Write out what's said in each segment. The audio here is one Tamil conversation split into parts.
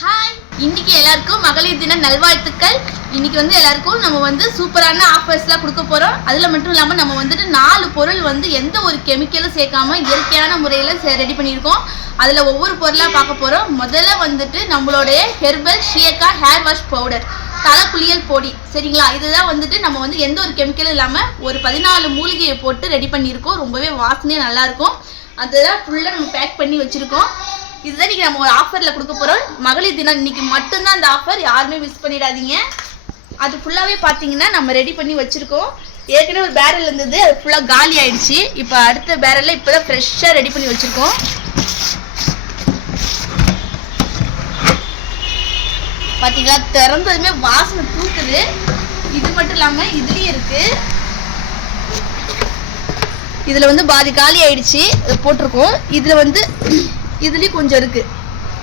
ஹாய், இன்னைக்கு எல்லாருக்கும் மகளிர் தின நல்வாழ்த்துக்கள். இன்னைக்கு எல்லாருக்கும் நம்ம சூப்பரான ஆஃபர்ஸ்லாம் கொடுக்க போகிறோம். அதில் மட்டும் இல்லாமல் நம்ம 4 பொருள் எந்த ஒரு கெமிக்கலும் சேர்க்காம இயற்கையான முறையில் ரெடி பண்ணியிருக்கோம். அதில் ஒவ்வொரு பொருளாக பார்க்க போகிறோம். முதல்ல நம்மளுடைய ஹெர்பல் ஷியக்கா ஹேர் வாஷ் பவுடர், தலை குளியல் பொடி, சரிங்களா? இதுதான் நம்ம எந்த ஒரு கெமிக்கலும் இல்லாமல் ஒரு 14 மூலிகையை போட்டு ரெடி பண்ணியிருக்கோம். ரொம்பவே வாசனையாக நல்லாயிருக்கும். அதுதான் ஃபுல்லாக நம்ம பேக் பண்ணி வச்சுருக்கோம். இதுதான் இன்னைக்கு நம்ம ஒரு ஆஃபரில் கொடுக்க போகிறோம். மகளிர் தினம் இன்னைக்கு மட்டும்தான் அந்த ஆஃபர், யாருமே மிஸ் பண்ணிடாதீங்க. அது ஃபுல்லாகவே பார்த்தீங்கன்னா நம்ம ரெடி பண்ணி வச்சுருக்கோம். ஏற்கனவே ஒரு பேரல் இருந்தது, அது ஃபுல்லாக காலி ஆயிடுச்சு. இப்போ அடுத்த பேரலில் இப்போ தான் ஃப்ரெஷ்ஷாக ரெடி பண்ணி வச்சுருக்கோம். பார்த்தீங்களா, திறந்ததுமே வாசனை தூக்குது. இது மட்டும் இல்லாமல் இதுலேயும் இருக்குது. இதில் பாதி காலி ஆயிடுச்சு, போட்டிருக்கோம். இதில் இதுலேயும் கொஞ்சம் இருக்குது.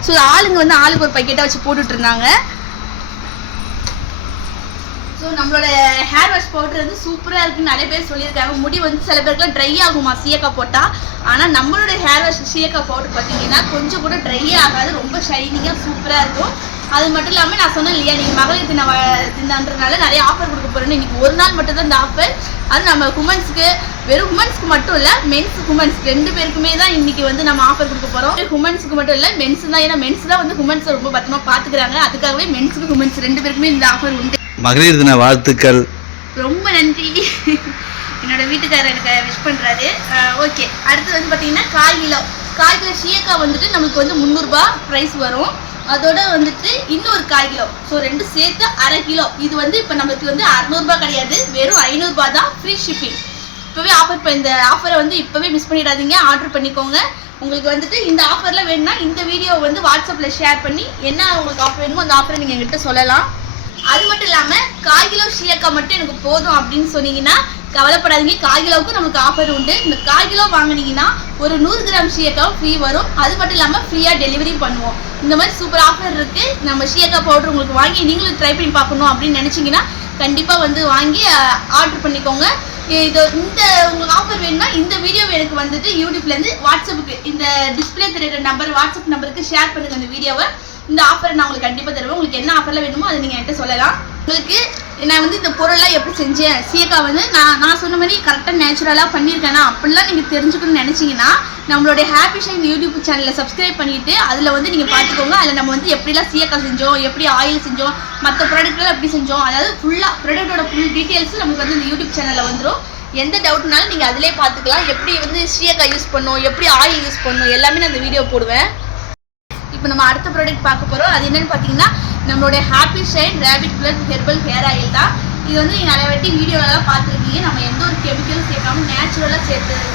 ஸோ ஆளுங்க ஆளுக்கு ஒரு பக்கெட்டாக வச்சு போட்டுட்டு இருந்தாங்க. ஸோ நம்மளோட ஹேர் வாஷ் பவுடர் சூப்பராக இருக்குன்னு நிறைய பேர் சொல்லியிருக்காங்க. முடி சில பேருக்குலாம் ட்ரை ஆகுமா சீயக்கா போட்டால். ஆனால் நம்மளோட ஹேர் வாஷ் சீயக்கா பவுடர் பார்த்தீங்கன்னா கொஞ்சம் கூட ட்ரையே ஆகாது, ரொம்ப ஷைனிங்காக சூப்பராக இருக்கும். அது மட்டும் இல்லாமல் நான் சொன்னேன் இல்லையா, நீங்கள் மகளிர் தினன்றதுனால நிறைய ஆஃபர் கொடுக்க போகிறேன்னு. இன்றைக்கி ஒரு நாள் மட்டும் தான் இந்த ஆஃபர். அது நம்ம உமன்ஸ்க்கு, வெறும் உமன்ஸ்க்கு மட்டும் இல்லை, மென்ஸ் உமன்ஸ் 2 பேருக்குமே தான் இன்றைக்கி நம்ம ஆஃபர் கொடுக்க போகிறோம். உமன்ஸுக்கு மட்டும் இல்லை, மென்ஸ் தான். ஏன்னா மென்ஸ் தான் உமன்ஸை ரொம்ப பத்திரமா பார்த்துக்கிறாங்க. அதுக்காகவே மென்ஸுக்கு உமன்ஸ் 2 பேருக்குமே இந்த ஆஃபர் உண்டு. மகளிர் தின வாழ்த்துக்கள். ரொம்ப நன்றி. என்னோட வீட்டுக்காரர் எனக்கு விஷ் பண்ணுறாரு. ஓகே, அடுத்து பார்த்தீங்கன்னா 1/4 கிலோ ஷியக்கா நமக்கு 300 ரூபா ப்ரைஸ் வரும். அதோட இன்னொரு 1/4 கிலோ, ஸோ 2 சேர்த்து 1/2 கிலோ. இது இப்போ நமக்கு 600 ரூபா கிடையாது, வெறும் 500 ரூபா தான், ஃப்ரீ ஷிப்பிங். இப்போவே ஆஃபர், இப்போ இந்த ஆஃபரை இப்போவே மிஸ் பண்ணிடாதீங்க, ஆர்டர் பண்ணிக்கோங்க. உங்களுக்கு இந்த ஆஃபரில் வேணும்னா இந்த வீடியோவை வாட்ஸ்அப்பில் ஷேர் பண்ணி என்ன உங்களுக்கு ஆஃபர் வேணுமோ அந்த ஆஃபரை நீங்கள் எங்கிட்ட சொல்லலாம். அது மட்டும் இல்லாமல் 1/4 கிலோ ஷியக்கா மட்டும் எனக்கு போதும் அப்படின்னு சொன்னீங்கன்னா கவலைப்படாதீங்க, 1/4 கிலோவுக்கு நமக்கு ஆஃபர் உண்டு. இந்த 1/4 கிலோ வாங்கினீங்கன்னா ஒரு 100 கிராம் ஷியக்காவும் ஃப்ரீ வரும். அது மட்டும் இல்லாமல் ஃப்ரீயாக டெலிவரி பண்ணுவோம். இந்த மாதிரி சூப்பர் ஆஃபர் இருக்குது. நம்ம ஷியக்கா பவுடர் உங்களுக்கு வாங்கி நீங்களும் ட்ரை பண்ணி பார்க்கணும் அப்படின்னு நினச்சிங்கன்னா கண்டிப்பாக வாங்கி ஆர்டர் பண்ணிக்கோங்க. இந்த உங்களுக்கு ஆஃபர் வேணும்னா இந்த வீடியோ எனக்கு யூடியூப்லேருந்து வாட்ஸ்அப்புக்கு, இந்த டிஸ்பிளே தெரியுற நம்பர், வாட்ஸ்அப் நம்பருக்கு ஷேர் பண்ணுங்கள் இந்த வீடியோவை. இந்த ஆஃபரை நான் உங்களுக்கு கண்டிப்பாக தருவேன். உங்களுக்கு என்ன ஆஃபரில் வேணுமோ அதை நீங்கள் என்கிட்ட சொல்லலாம். உங்களுக்கு நான் இந்த பொருள்லாம் எப்படி செஞ்சேன், சீயக்கா நான் சொன்ன மாதிரி கரெக்டாக நேச்சுரலாக பண்ணியிருக்கேன்னா அப்படிலாம் நீங்கள் தெரிஞ்சுக்கணும்னு நினச்சிங்கன்னா நம்மளுடைய ஹாப்பி ஷைன் யூடியூப் சேனலை சப்ஸ்கிரைப் பண்ணிவிட்டு அதில் நீங்கள் பார்த்துக்கோங்க. அதில் நம்ம எப்படிலாம் சீயக்கா செஞ்சோம், எப்படி ஆயில் செஞ்சோம், மற்ற ப்ராடக்ட்லாம் எப்படி செஞ்சோம், அதாவது ஃபுல்லாக ப்ராடக்டோட ஃபுல் டீட்டெயில்ஸ் நமக்கு இந்த யூடியூப் சேனலில் வந்துடும். எந்த டவுட்னாலும் நீங்கள் அதிலே பார்த்துக்கலாம். எப்படி சீயக்கா யூஸ் பண்ணணும், எப்படி ஆயில் யூஸ் பண்ணணும், எல்லாமே நான் அந்த வீடியோ போடுவேன். இப்போ நம்ம அடுத்த ப்ராடக்ட் பார்க்க போகிறோம். அது என்னென்னு பார்த்தீங்கன்னா நம்மளுடைய happy shine rapid blood herbal hair oil தான். இது நீங்கள் நிறைய வாட்டி வீடியோலலாம் பார்த்துருக்கீங்க. நம்ம எந்த ஒரு கெமிக்கலும் சேர்க்காம நேச்சுரலாக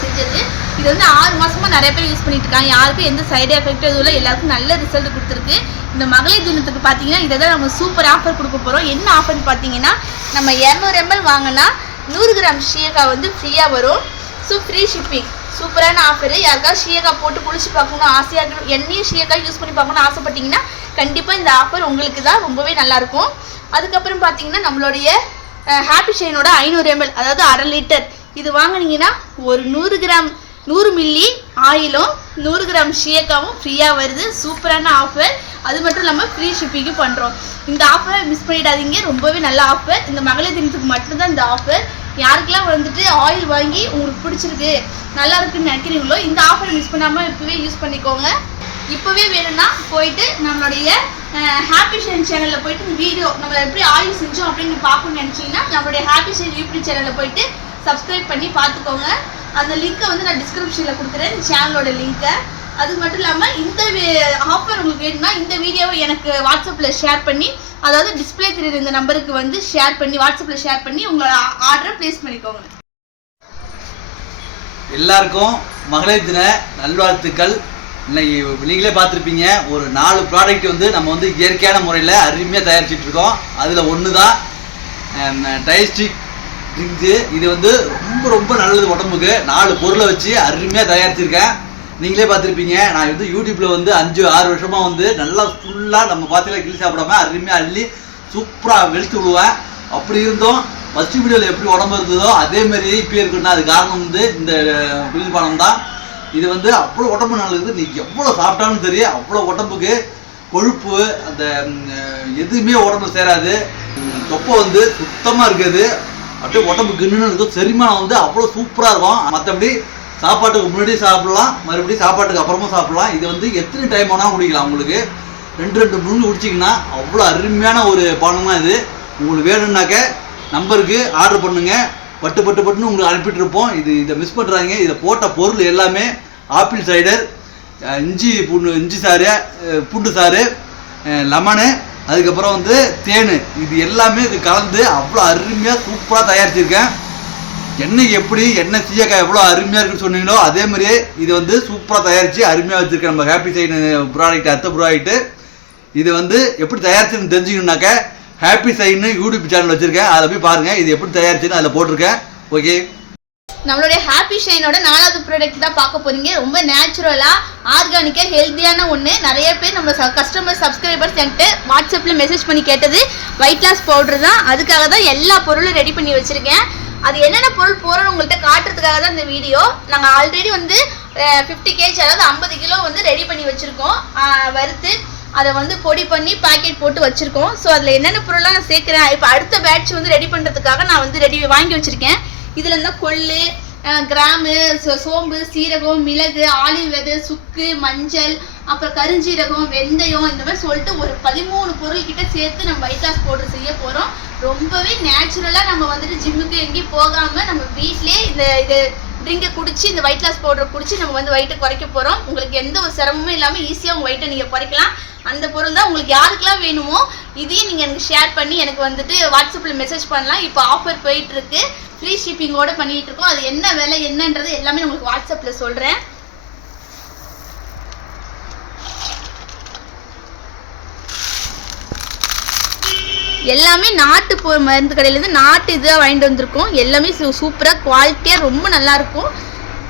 செஞ்சது. இது 6 மாதமாக நிறைய பேர் யூஸ் பண்ணிட்டு இருக்காங்க. யாருக்கும் எந்த சைடு எஃபெக்ட் எதுவும் இல்லை, எல்லாருக்கும் நல்ல ரிசல்ட் கொடுத்துருக்கு. இந்த மகளிர் தினத்துக்கு பார்த்தீங்கன்னா இதை தான் நம்ம சூப்பர் ஆஃபர் கொடுக்க போகிறோம். என்ன ஆஃபர்னு பார்த்தீங்கன்னா நம்ம 200 ml வாங்கினா 100 கிராம் ஷியக்கா ஃப்ரீயாக வரும். ஸோ ஃப்ரீ ஷிப்பிங், சூப்பரான ஆஃபரு. யாருக்காவது ஷியக்கா போட்டு குளிச்சு பார்க்கணும் ஆசையாக இருக்கணும், எண்ணெயும் ஷியக்கா யூஸ் பண்ணி பார்க்கணும்னு ஆசைப்பட்டீங்கன்னா கண்டிப்பாக இந்த ஆஃபர் உங்களுக்கு தான், ரொம்பவே நல்லாயிருக்கும். அதுக்கப்புறம் பார்த்தீங்கன்னா நம்மளுடைய ஹாப்பி ஷைனோட 500 ml, அதாவது 1/2 லிட்டர் இது வாங்கினீங்கன்னா ஒரு 100 மில்லி ஆயிலும் 100 கிராம் ஷியக்காவும் ஃப்ரீயாக வருது. சூப்பரான ஆஃபர். அது மட்டும் இல்லாமல் ஃப்ரீ ஷிப்பிங்கும் பண்ணுறோம். இந்த ஆஃபரை மிஸ் பண்ணிடாதீங்க, ரொம்பவே நல்ல ஆஃபர். இந்த மகளிர் தினத்துக்கு மட்டும்தான் இந்த ஆஃபர். யாருக்கெல்லாம் ஆயில் வாங்கி உங்களுக்கு பிடிச்சிருக்கு, நல்லா இருக்குன்னு நினைக்கிறீங்களோ இந்த ஆஃபரை மிஸ் பண்ணாமல் இப்போவே யூஸ் பண்ணிக்கோங்க. இப்போவே வேணும்னா போயிட்டு நம்மளுடைய ஹாப்பி ஷைன் சேனலில் போயிட்டு வீடியோ நம்ம எப்படி ஆயில் செஞ்சோம் அப்படின்னு பார்க்கணும்னு நினச்சிங்கன்னா நம்மளுடைய ஹாப்பி ஷைன் யூடியூப் சேனலில் போயிட்டு சப்ஸ்கிரைப் பண்ணி பார்த்துக்கோங்க. அந்த லிங்க்கை நான் டிஸ்கிரிப்ஷனில் கொடுக்குறேன், இந்த சேனலோட லிங்க்கை. அது மட்டும் இல்லாமல் இந்த ஆஃபர் உங்களுக்கு வேணும்னா இந்த வீடியோவை எனக்கு வாட்ஸ்அப்பில் ஷேர் பண்ணி, அதாவது டிஸ்பிளே தெரியுற இந்த நம்பருக்கு ஷேர் பண்ணி, வாட்ஸ்அப்பில் ஷேர் பண்ணி உங்களோட ஆர்டரை ப்ளேஸ் பண்ணிக்கோங்க. எல்லாருக்கும் மகளிர் தின நல்வாழ்த்துக்கள். இன்னைக்கு நீங்களே பார்த்துருப்பீங்க, ஒரு 4 ப்ராடக்ட் நம்ம இயற்கையான முறையில் அருமையாக தயாரிச்சுட்டு இருக்கோம். அதில் ஒன்று தான் டைஸ்டிக் ட்ரிங்க்ஸு. இது ரொம்ப ரொம்ப நல்லது உடம்புக்கு. 4 பொருளை வச்சு அருமையாக தயாரிச்சிருக்கேன். நீங்களே பார்த்துருப்பீங்க. நான் யூடியூப்பில் 5-6 வருஷமாக நல்லா ஃபுல்லாக நம்ம பார்த்தீங்கன்னா கிளி சாப்பிடாம அருமையாக அள்ளி சூப்பராக வெளுத்து விடுவேன். அப்படி இருந்தோம் ஃபஸ்ட்டு வீடியோவில் எப்படி உடம்பு இருந்ததோ அதேமாரி இப்போ இருக்குன்னா அது காரணம் இந்த குளிர்பானம் தான். இது அவ்வளோ உடம்பு நல்லது. நீ எவ்வளோ சாப்பிட்டாலும் தெரியும், அவ்வளோ உடம்புக்கு கொழுப்பு அந்த எதுவுமே உடம்புல சேராது. தொப்பை வந்து சுத்தமாக இருக்காது, அப்படியே உடம்பு கிண்ணுன்னு இருக்கும். செரிமானம் வந்து அவ்வளோ சூப்பராக இருக்கும். மற்றபடி சாப்பாட்டுக்கு முன்னாடி சாப்பிடலாம், மறுபடியும் சாப்பாட்டுக்கு அப்புறமா சாப்பிடலாம். இது வந்து எத்தனை டைம் வேணால் குடிக்கலாம். உங்களுக்கு 2 முழுங்கு குடிச்சிங்கன்னா அவ்வளோ அருமையான ஒரு பானம் தான் இது. உங்களுக்கு வேணும்னாக்க நம்பருக்கு ஆர்டர் பண்ணுங்கள், பட்டுன்னு உங்களுக்கு அனுப்பிட்டு இருப்போம். இதை மிஸ் பண்ணுறாங்க. இதை போட்ட பொருள் எல்லாமே ஆப்பிள் சைடர், இஞ்சி சாறு, பூண்டு சாறு, லெமனு, அதுக்கப்புறம் வந்து தேன், இது எல்லாமே இது கலந்து அவ்வளோ அருமையாக சூப்பராக தயாரிச்சிருக்கேன். எண்ணெய் எப்படி எண்ணெய் சீயக்காய் எவ்வளோ அருமையாக இருக்குன்னு சொன்னீங்களோ அதே மாதிரியே இது வந்து சூப்பராக தயாரித்து அருமையாக வச்சுருக்கேன். நம்ம ஹாப்பி சைடு ப்ராடக்ட், அடுத்த ப்ராடக்ட்டு இது வந்து எப்படி தயாரிச்சுன்னு தெரிஞ்சுக்கணுன்னாக்க ஹாப்பி சைடுன்னு யூடியூப் சேனல் வச்சுருக்கேன், அதில் போய் பாருங்கள். இது எப்படி தயாரிச்சுன்னு அதில் போட்டிருக்கேன். ஓகே, நம்மளுடைய ஹாப்பி ஷைனோட 4வது ப்ராடக்ட் தான் பார்க்க போறீங்க. ரொம்ப நேச்சுரலாக ஆர்கானிக்காக ஹெல்த்தியான ஒன்று. நிறைய பேர் நம்ம கஸ்டமர் சப்ஸ்கிரைபர்ஸ் என்கிட்ட வாட்ஸ்அப்பில் மெசேஜ் பண்ணி கேட்டது வெயிட் லாஸ் பவுடர் தான். அதுக்காக தான் எல்லா பொருளும் ரெடி பண்ணி வச்சுருக்கேன். அது என்னென்ன பொருள் போகிறோன்னு உங்கள்கிட்ட காட்டுறதுக்காக தான் இந்த வீடியோ. நாங்கள் ஆல்ரெடி வந்து 50 kg, அதாவது 50 கிலோ வந்து ரெடி பண்ணி வச்சுருக்கோம். வறுத்து அதை வந்து பொடி பண்ணி பேக்கெட் போட்டு வச்சுருக்கோம். ஸோ அதில் என்னென்ன பொருள்லாம் நான் சேர்க்குறேன், இப்போ அடுத்த பேட்ச் வந்து ரெடி பண்ணுறதுக்காக நான் வந்து வாங்கி வச்சுருக்கேன். இதில் இருந்தால் கொள்ளு, கிராம்பு, சோம்பு, சீரகம், மிளகு, ஆலிவ் விதை, சுக்கு, மஞ்சள், அப்புறம் கருஞ்சீரகம், வெந்தயம், இந்த மாதிரி சொல்லிட்டு ஒரு 13 பொருள் கிட்ட சேர்த்து நம்ம வெயிட் லாஸ் பவுடர் செய்ய போகிறோம். ரொம்பவே நேச்சுரலாக நம்ம வந்துட்டு ஜிம்முக்கு எங்கேயும் போகாமல் நம்ம வீட்லேயே இது ட்ரிங்கை குடிச்சு, இந்த வெயிட் லாஸ் பவுடரை குடிச்சு நம்ம வந்து வெயிட்டை குறைக்க போகிறோம். உங்களுக்கு எந்த ஒரு சிரமமும் இல்லாமல் ஈஸியாக உங்கள் வெயிட்டை நீங்கள் குறைக்கலாம். அந்த பொருள் தான் உங்களுக்கு யாருக்கெல்லாம் வேணுமோ இதையும் நீங்கள் எனக்கு ஷேர் பண்ணி எனக்கு வந்துட்டு வாட்ஸ்அப்பில் மெசேஜ் பண்ணலாம். இப்போ ஆஃபர் போயிட்டுருக்கு, ஃப்ரீ ஷிப்பிங்கோடு பண்ணிகிட்டு இருக்கோம். அது என்ன விலை என்னன்றது எல்லாமே உங்களுக்கு வாட்ஸ்அப்பில் சொல்கிறேன். எல்லாமே நாட்டு மருந்து கடையிலேருந்து நாட்டு இதாக வாங்கிட்டு வந்திருக்கோம். எல்லாமே சூப்பராக குவாலிட்டியாக ரொம்ப நல்லாயிருக்கும்.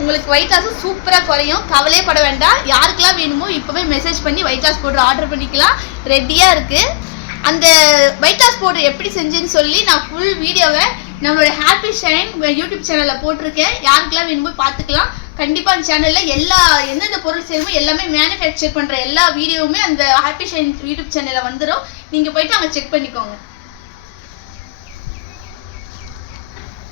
உங்களுக்கு வெயிட் லாஸும் சூப்பராக குறையும். கவலையே பட வேண்டாம். யாருக்கெல்லாம் வேணுமோ இப்போவே மெசேஜ் பண்ணி வெயிட் லாஸ் பவுடர் ஆர்டர் பண்ணிக்கலாம். ரெடியாக இருக்குது. அந்த வெயிட் லாஸ் பவுடர் எப்படி செஞ்சேன்னு சொல்லி நான் ஃபுல் வீடியோவை நம்மளோட ஹாப்பி ஷைன் யூடியூப் சேனலில் போட்டிருக்கேன். யாருக்கெல்லாம் வேணுமோ பார்த்துக்கலாம். கண்டிப்பாக அந்த சேனலில் எந்தெந்த பொருள் செய்யணுமோ எல்லாமே மேனுஃபேக்சர் பண்ணுற எல்லா வீடியோவுமே அந்த ஹாப்பி ஷைன் யூடியூப் சேனலில் வந்துடும். நீங்கள் போயிட்டு அங்கே செக் பண்ணிக்கோங்க.